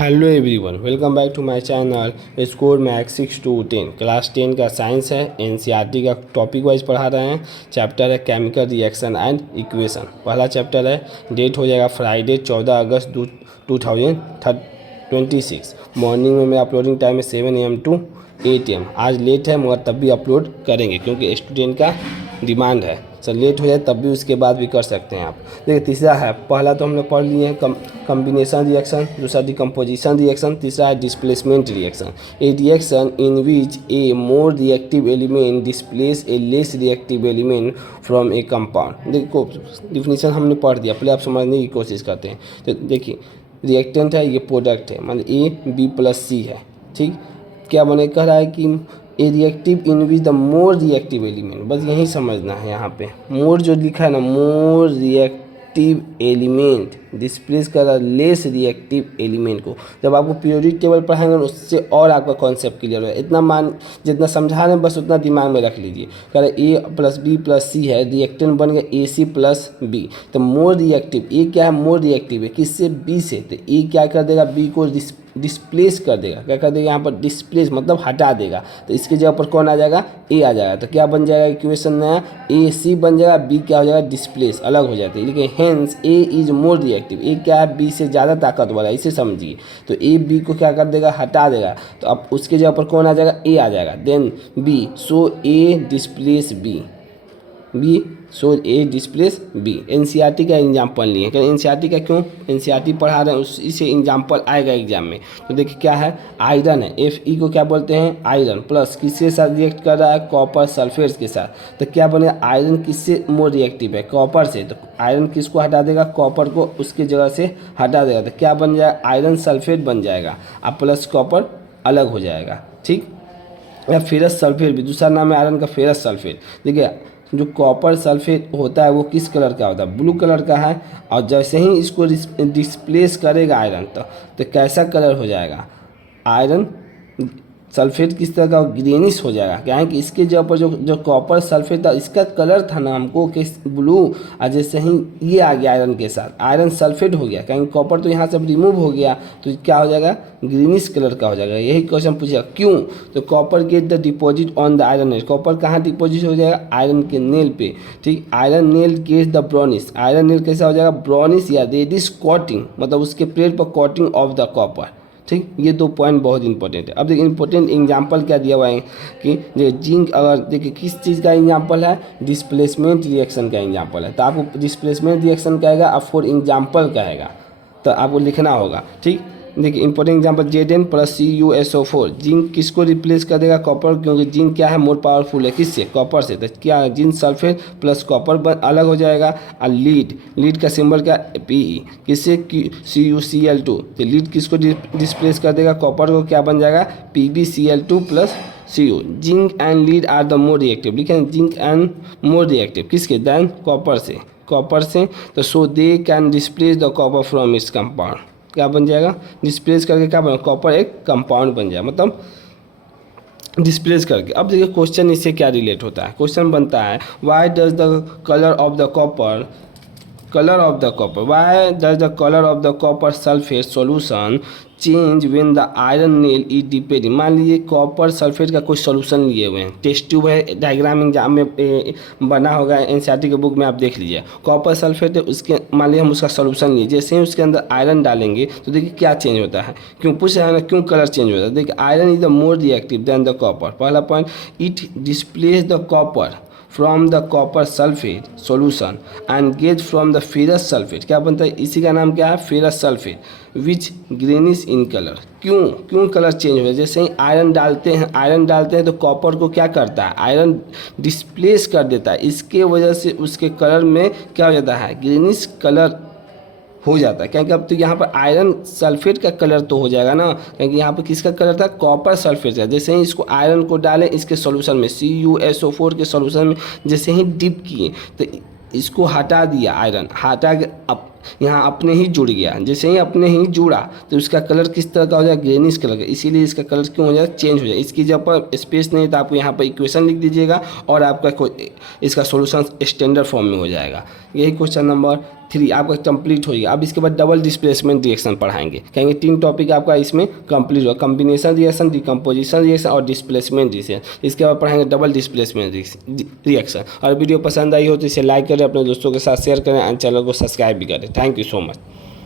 Hello everyone, welcome back to my channel score max 6 to 10 class 10 का science है। NCERT का topic wise पढ़ा रहे हैं। चैप्टर है केमिकल रिएक्शन एंड इक्वेशन। पहला चैप्टर है। डेट हो जाएगा फ्राइडे 14 अगस्त 2026। मॉर्निंग में मेरा अपलोडिंग टाइम है 7 AM to 8 AM। आज लेट है मगर तब भी अपलोड करेंगे क्योंकि स्टूडेंट का डिमांड है। सर लेट हो जाए तब भी उसके बाद भी कर सकते हैं आप। देखिए तीसरा है, पहला तो हम लोग पढ़ लिए हैं कम्बिनेशन रिएक्शन, दूसरा डिकम्पोजिशन रिएक्शन, तीसरा है displacement reaction. A reaction in which A more reactive element displace A less reactive element from A compound. देखो डिफिनीशन हमने पढ़ दिया, पहले आप समझने की कोशिश करते हैं। तो देखिए रिएक्टेंट है, ये प्रोडक्ट है, मतलब A+B+C है। ठीक, क्या बने, कह रहा है कि A reactive in which the more reactive element, बस यही समझना है। यहाँ पे मोर जो लिखा है ना, मोर रिएक्टिव एलिमेंट डिस्प्लेस कर रहा लेस रिएक्टिव एलिमेंट को। जब आपको पीरियोडिक टेबल पढ़ाएंगे ना उससे और आपका कॉन्सेप्ट क्लियर होगा। इतना मान जितना समझा रहे हैं बस उतना दिमाग में रख लीजिए। कह रहे A+B+C है, रिएक्टेंट बन गया AC+B। तो मोर रिएक्टिव, ए क्या है, मोर रिएक्टिव है किससे, बी से। तो ए क्या कर देगा, बी को डिस्प्लेस कर देगा। क्या कर देगा यहाँ पर, डिस्प्लेस मतलब हटा देगा। तो इसके जगह पर कौन आ जाएगा, ए आ जाएगा। तो क्या बन जाएगा इक्वेशन नया, AC बन जाएगा, बी क्या हो जाएगा, डिस्प्लेस, अलग हो जाते हैं। लेकिन hence A is more reactive, A क्या है, बी से ज़्यादा ताकतवर है, इसे समझिए। तो ए बी को क्या कर देगा, हटा देगा। तो अब उसके जगह पर कौन आ जाएगा, ए आ जाएगा। देन बी, सो ए डिस्प्लेस बी, बी सो ए डिस्प्लेस बी। एनसीईआरटी का एग्जाम्पल लिए हैं। एनसीईआरटी का क्यों, एनसीईआरटी पढ़ा रहे हैं उसी से एग्जाम्पल आएगा एग्जाम में। तो देखिए क्या है, आयरन है, Fe को क्या बोलते हैं, आयरन, प्लस किसके साथ रिएक्ट कर रहा है, कॉपर सल्फेट के साथ। तो क्या बनेगा, आयरन किससे मोर रिएक्टिव है, कॉपर से। तो आयरन किसको हटा देगा, कॉपर को उसकी जगह से हटा देगा। तो क्या बन जाएगा, आयरन सल्फेट बन जाएगा, अब प्लस कॉपर अलग हो जाएगा। ठीक, या फेरस सल्फेट भी दूसरा नाम है आयरन का, फेरस सल्फेट। देखिए जो कॉपर सल्फेट होता है वो किस कलर का होता है, ब्लू कलर का है। और जैसे ही इसको डिस्प्लेस करेगा आयरन तो कैसा कलर हो जाएगा, आयरन सल्फेट किस तरह का, ग्रीनिश हो जाएगा। क्या है कि इसके जगह पर जो कॉपर सल्फेट था इसका कलर था ना हमको कि ब्लू, और जैसे ही ये आ गया आयरन के साथ, आयरन सल्फेट हो गया, कहीं कॉपर तो यहाँ से रिमूव हो गया तो क्या हो जाएगा, ग्रीनिश कलर का हो जाएगा। यही क्वेश्चन पूछेगा क्यों, तो copper get the deposit on the iron nail, copper कहाँ डिपॉजिट हो जाएगा, आयरन के नेल पे। ठीक, iron nail get the brownish, iron nail कैसा हो जाएगा, ब्राउनिश या रेडिश कोटिंग, मतलब उसके प्लेट पर कोटिंग ऑफ द कॉपर। ठीक, ये दो पॉइंट बहुत इंपॉर्टेंट है। अब देखिए इंपॉर्टेंट एग्जांपल क्या दिया हुआ है कि जो जिंक, अगर देखिए किस चीज़ का एग्जांपल है, डिस्प्लेसमेंट रिएक्शन का एग्जांपल है। तो आपको डिस्प्लेसमेंट रिएक्शन कहेगा और फॉर एग्जांपल कहेगा, तो आपको लिखना होगा। ठीक, देखिए इंपॉर्टेंट एग्जांपल Zn+CuSO4, जिंक किसको रिप्लेस कर देगा, कॉपर, क्योंकि जिंक क्या है, मोर पावरफुल है किससे, कॉपर से। तो क्या जिंक सल्फेट प्लस कॉपर अलग हो जाएगा। और लीड का सिंबल क्या, Pe, किससे, CuCl2। तो लीड किसको डिस्प्लेस कर देगा, कॉपर को, क्या बन जाएगा, PbCl2 plus Cu। Zinc and lead are the more reactive, लिखे जिंक एंड मोर रिएक्टिव किसके, देन कॉपर से, कॉपर से। तो so they can displace the copper from its compound, क्या बन जाएगा, डिस्प्लेस करके क्या बना, कॉपर एक कंपाउंड बन जाए, मतलब डिस्प्लेस करके। अब देखिए क्वेश्चन इससे क्या रिलेट होता है, क्वेश्चन बनता है why does the colour of the copper why does the color of the copper sulfate solution change when the iron nail is dipped। मान लीजिए कॉपर सल्फेट का कोई सोल्यूशन लिए हुए हैं, टेस्ट ट्यूब है, डायग्राम एग्जाम में बना होगा, एनसीईआरटी के बुक में आप देख लीजिए। कॉपर सल्फेट है, उसके मान लीजिए हम उसका सोल्यूशन लिए, जैसे ही उसके अंदर आयरन डालेंगे तो देखिए क्या चेंज होता है, क्यों पूछ रहे हैं ना, क्यों कलर चेंज होता है। देखिए iron is the more reactive then the copper, पहला point, it displace the copper from the copper sulphate solution and get from the ferrous sulphate, क्या बनता है, इसी का नाम क्या है, ferrous sulphate, which greenish in colour. क्यों कलर चेंज हो, जैसे ही आयरन डालते हैं तो कॉपर को क्या करता है, आयरन डिस्प्लेस कर देता है, इसके वजह से उसके कलर में क्या हो जाता है, ग्रीनिश कलर हो जाता है। क्योंकि अब तो यहाँ पर आयरन सल्फेट का कलर तो हो जाएगा ना, क्योंकि यहाँ पर किसका कलर था, कॉपर सल्फेट का। जैसे ही इसको आयरन को डालें इसके सॉल्यूशन में, CuSO4 के सॉल्यूशन में जैसे ही डिप किए तो इसको हटा दिया, आयरन हटा के अब यहाँ अपने ही जुड़ गया, जैसे ही अपने ही जुड़ा तो उसका कलर किस तरह का हो जाएगा, ग्रेनिश कलर का, इसीलिए इसका कलर क्यों हो जाएगा, चेंज हो जाएगा। इसकी जगह पर स्पेस नहीं तो आप यहाँ पर इक्वेशन लिख दीजिएगा और आपका इसका सॉल्यूशन स्टैंडर्ड फॉर्म में हो जाएगा। यही क्वेश्चन नंबर 3 आपका कंप्लीट हो गया। अब इसके बाद डबल डिस्प्लेसमेंट रिएक्शन पढ़ाएंगे, कहेंगे 3 टॉपिक आपका इसमें कंप्लीट होगा, कॉम्बिनेशन रिएक्शन, डिकम्पोजिशन रिएक्शन और डिस्प्लेसमेंट रिएक्शन। इसके बाद पढ़ाएंगे डबल डिस्प्लेसमेंट रिएक्शन। और वीडियो पसंद आई हो तो इसे लाइक करें, अपने दोस्तों के साथ शेयर करें एंड चैनल को सब्सक्राइब भी करें। Thank you so much.